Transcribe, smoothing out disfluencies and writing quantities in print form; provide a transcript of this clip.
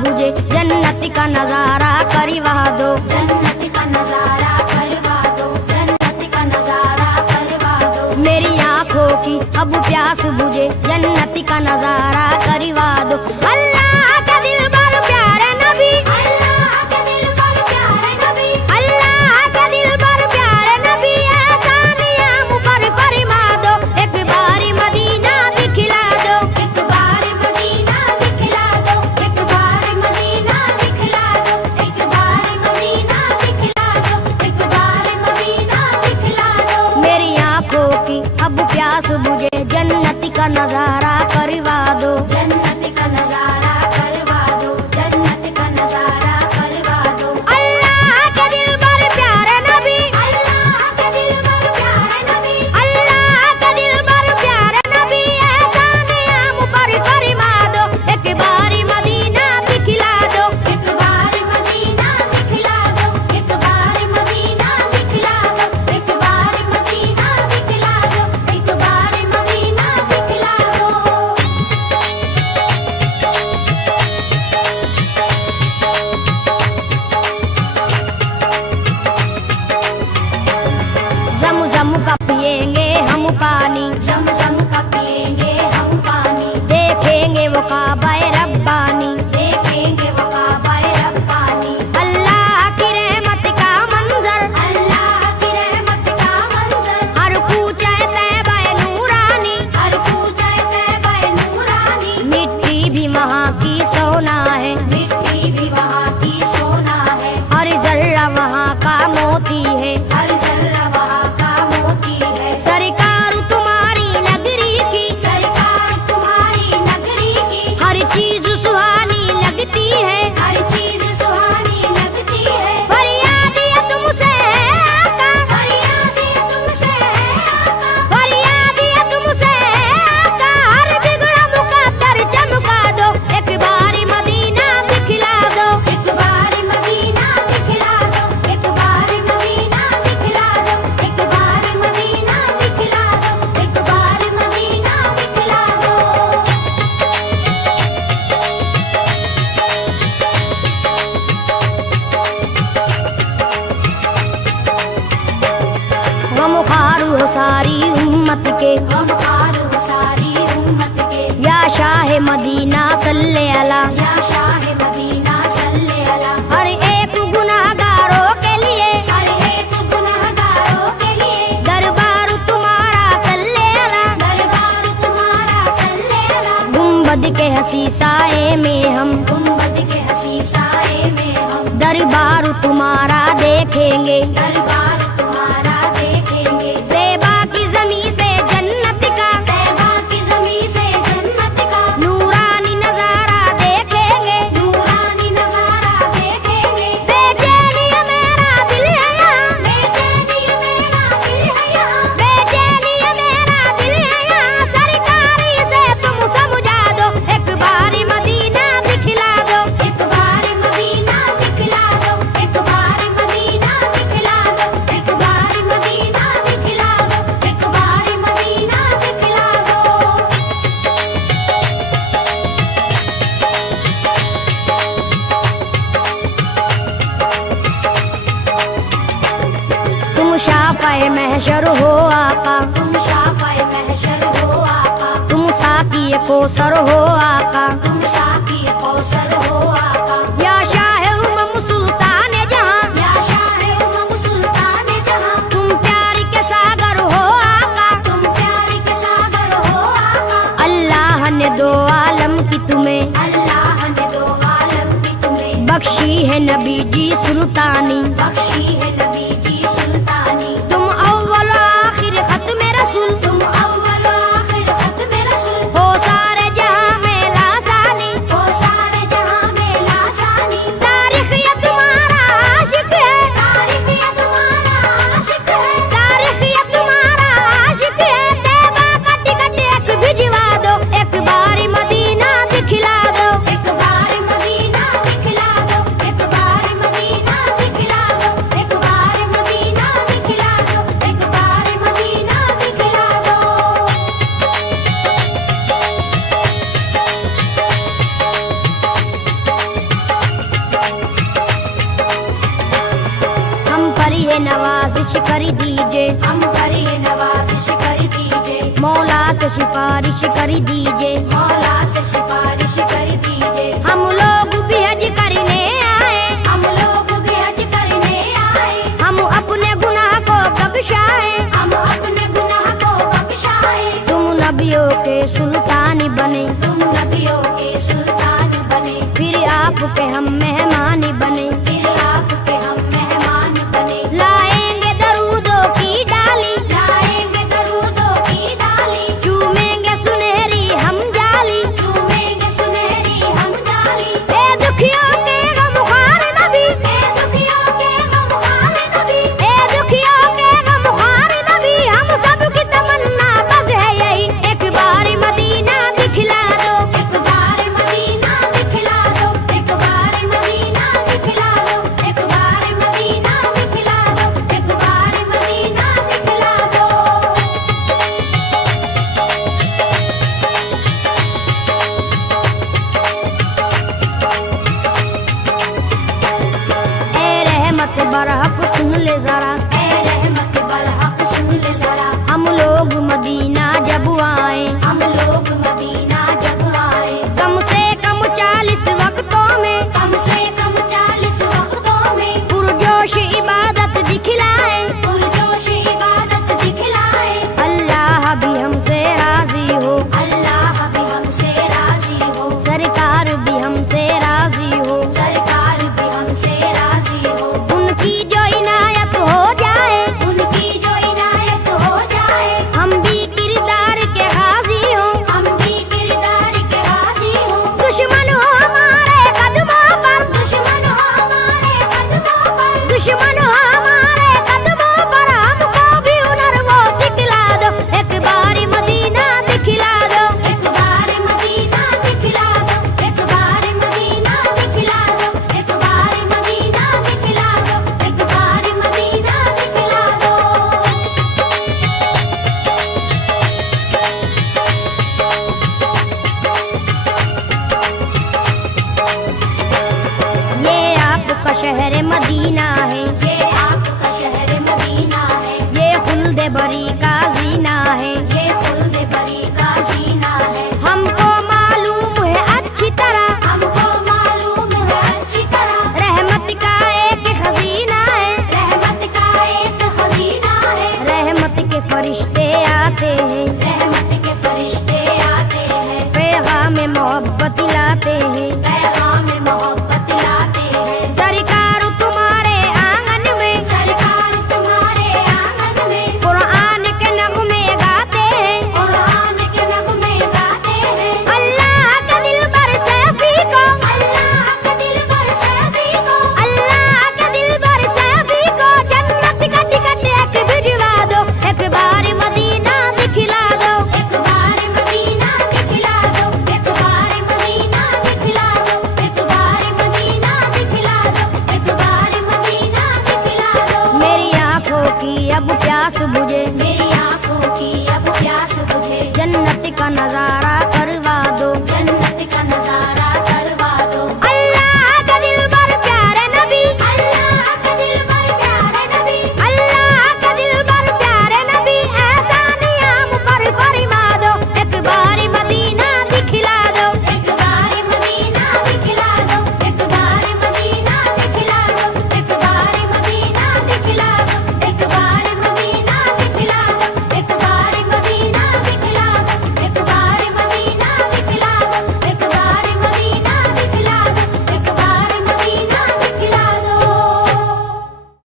बुझे जन्नत का नजारा करवा दो, जन्नत का नजारा करवा दो, जन्नत का नजारा करवा दो। मेरी आंखों की अब प्यास बुझे जन्नत का नजारा करवा दो। अल्लाह का दिल पर प्यारे नबी, अल्लाह के दिल पर प्यारे नबी, अल्लाह का दिल पर प्यारे नबी, एहसानियां मुझ पर फरमा दो। एक बारी मदीना दिखला दो, एक बार मदीना दिखला दो, एक बार मदीना दिखला दो, एक बार मदीना दिखला दो, एक बार मदीना दिखला दो। मेरी आंखों की अब प्यास बुझे जन्नत का नजारा करवा दो। जन्नत का नजारा करवा दो, जन्नत का नजारा करवा दो। अल्लाह के दिल पर प्यारे नबी, अल्लाह के दिल पर प्यारे नबी, अल्लाह के दिल पर प्यारे नबी, एहसानियां मुझ पर फरमा दो। एक बारी मदीना दिखला दो, एक बार मदीना दिखला दो, एक बार मदीना दिखला दो, एक बार मदीना दिखला दो, एक बार मदीना दिखला दो। ज़म-ज़म का पिएंगे हम पानी, ज़म-ज़म का पिएंगे हम पानी, देखेंगे वो काबा रब्बानी। देखेंगे वो काबा रब्बानी। अल्लाह की रहमत का मंजर, अल्लाह की रहमत का मंजर, हर कूचे तैबा नूरानी। हर कूचे तैबा नूरानी। मिट्टी भी वहाँ की सोना है, मिट्टी भी वहाँ की सोना है, हर जर्रा वहाँ का मोती है। हर जर्रा वहाँ का मोती है। सरकार तुम्हारी नगरी की, सरकार तुम्हारी नगरी की, हर चीज सुहानी लगती है। हर चीज सुहानी लगती है। फरियाद ये तुमसे है आका, फरियाद ये तुमसे है आका, फरियाद ये तुमसे है आका, हर बिगड़ा मुकद्दर चमका दो। एक बारी मदीना दिखला दो, एक बार मदीना दिखला दो, एक बार मदीना दिखला दो, एक बार मदीना दिखला दो, एक बार मदीना दिखला दो। गमख्वार हो सारी उम्मत के, गमख्वार हो सारी उम्मत के, या शाह मदीना सल्ले अला। या शाह मदीना सल्ले अला। हर एक गुनाहगारों के लिए हर एक गुनहगारों के लिए दरबार तुम्हारा सल्ले अला। दरबार तुम्हारा सल्ले अला। गुंबद के हसी साए में हम, गुंबद के हसी साए में हम, दरबार तुम्हारा देखेंगे। दरबार तुम्हारा देखेंगे। तैबा की ज़मीं से जन्नत का, तैबा की ज़मीं से जन्नत का नूरानी नजारा देखेंगे। नूरानी नजारा देखेंगे। बेचैनी है मेरा दिल है यहाँ, बेचैनी मेरा दिल है यहाँ, बेचैनी है मेरा दिल है यहाँ, सरकारी से तुम समझा दो। एक बारी मदीना दिखला दो, एक बार मदीना दिखला दो, एक बार मदीना दिखला दो, एक बार मदीना दिखला दो, एक बार मदीना दिखला दो। तुम शाफ़े महशर हो आका, तुम शाफ़े महशर हो आका, तुम साकी कौसर हो आका। तुम साकी कौसर हो आका, या शाह उमम सुल्तान जहां, या शाह उमम सुल्तान जहां, तुम प्यार के सागर हो आका। तुम प्यार के सागर हो आका। अल्लाह ने दो आलम की तुम्हें, अल्लाह ने दो आलम की तुम्हें बख्शी है नबी जी सुल्तानी। बख्शी है नबी जी सुल्तानी। तुम अव्वल आखिर खत्म रसूल, तुम अव्वल आखिर खत्म रसूल हो सारे जहां में लासा नवाजिश कर दीजिए, हम पर ये नवाजिश कर दीजिए, मौला से सिफारिश कर दीजिए। मौला से सिफारिश कर दीजिए। हम लोग भी हज करने आए, हम लोग भी हज करने आए, हम अपने गुनाह को बख्शाए। हम अपने गुनाह को बख्शाए। तुम नबियों के सुल्तान बने, तुम नबियों के सुल्तान बने, फिर आपके हम मेहमान बने। फिर आपके हम मेहमान बने। लाएंगे दरूदों की डाली, लाएंगे दरूदों की डाली, चूमेंगे सुनहरी हम जाली। चूमेंगे सुनहरी हम डाली। ए दुखियों के गमख्वार नबी, ए दुखियों के गमख्वार नबी, ए दुखियों के गमख्वार नबी, हम सबकी तमन्ना बस है यही, एक बार मदीना दिखला दो। एक बार मदीना दिखला दो, एक बार मदीना दिखला दो, एक बार मदीना दिखला दो, एक बार मदीना दिखला दो। ए रहमत बरहक सुन ले जरा, ऐ रहमत बरहक सुन ले जरा, हम लोग मदीना जब आए, हम लोग मदीना जब आए, कम से कम 40 वक्तों में कम से कम 40 वक्तों में पुरजोश इबादत दिखलाए। पुरजोश इबादत दिखलाए। अल्लाह भी हमसे राजी हो, अल्लाह भी हमसे राजी हो, सरकार भी हमसे राजी हो, सरकार भी हमसे राजी हो, उनकी जो इनायत हो जाए, उनकी जो इनायत हो जाए, हम भी किरदार के गाजी हो। हम भी किरदार के गाजी हो। दुश्मन हो हमारे कदमों पर, दुश्मन हो हमारे कदमों पर, दुश्मन हो हमारे कदमों पर, हमको भी हुनर वो सिखला दो। एक बार मदीना दिखला दो, एक बार मदीना दिखला दो, एक बार मदीना दिखला दो, एक बार मदीना दिखला दो, एक बार मदीना दिखला दो। ये आपका शहर मदीना है, ये आपका शहर मदीना है, ये खुल्द बरी का जीना है। ये खुल्द बरी का जीना है। हमको मालूम है अच्छी तरह, हमको मालूम है अच्छी तरह, रहमत का एक खजीना है। रहमत का एक खजीना है। रहमत के फरिश्ते आते हैं, रहमत के फरिश्ते आते हैं, पैगाम मोहब्बत लाते हैं। पैगाम